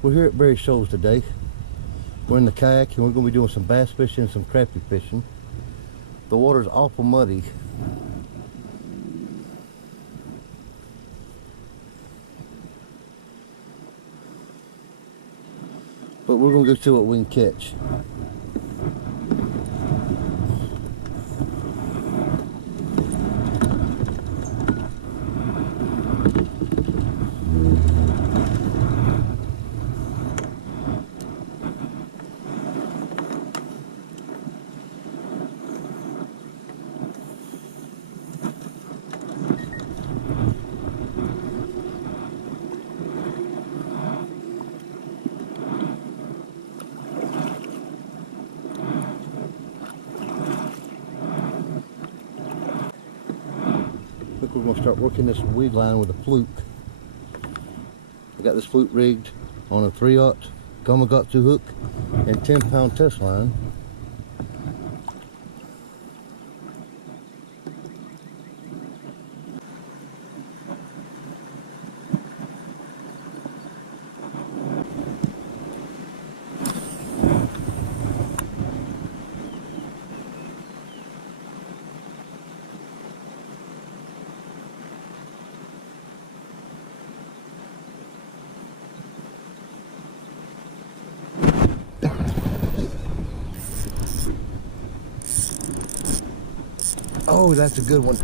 We're here at Berry Shoals today. We're in the kayak and we're going to be doing some bass fishing and some crappie fishing. The water's awful muddy. But we're going to go see what we can catch. We're going to start working this weed line with a fluke. I got this fluke rigged on a 3/0 Gamakatsu hook and 10-pound test line. Oh, that's a good one.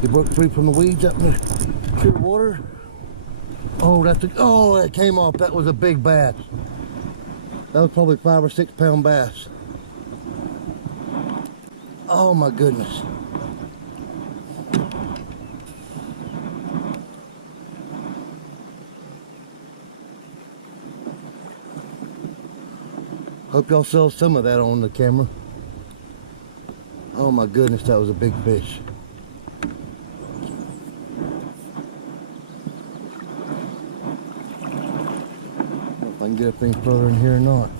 He broke free from the weeds up in the clear water. Oh, oh, it came off. That was a big bass. That was probably 5 or 6 pound bass. Oh my goodness. Hope y'all saw some of that on the camera. Oh my goodness, that was a big fish. I don't know if I can get up any further in here or not.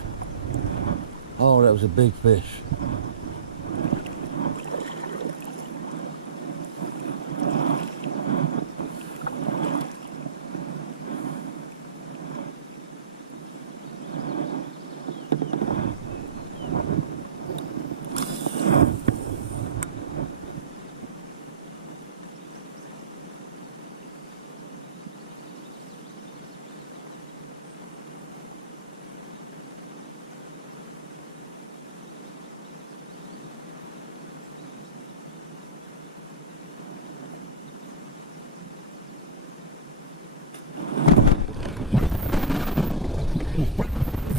Oh, that was a big fish.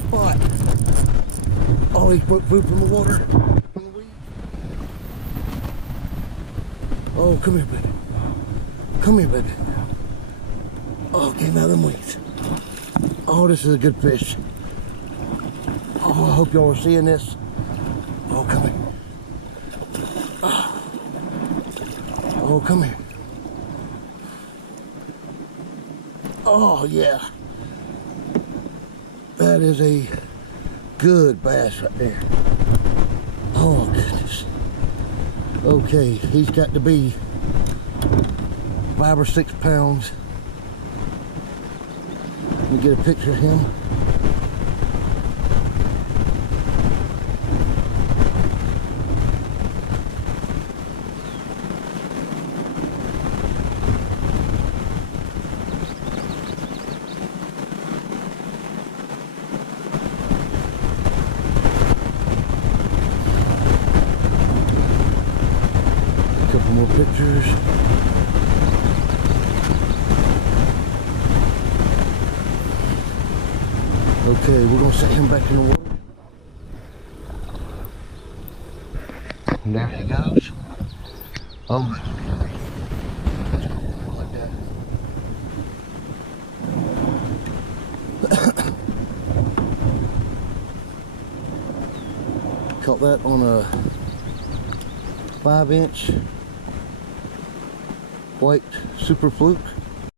Spot. Oh, he broke free from the water. From the weed. Oh, come here, baby. Come here, baby. Oh, came out of them weeds. Oh, this is a good fish. Oh, I hope y'all are seeing this. Oh, come here. Oh, come here. Oh, yeah. That is a good bass right there. Oh, goodness. Okay, he's got to be 5 or 6 pounds. Let me get a picture of him. Couple more pictures. Okay, we're gonna set him back in the water. And there he goes. Oh. Caught that on a 5-inch white super fluke.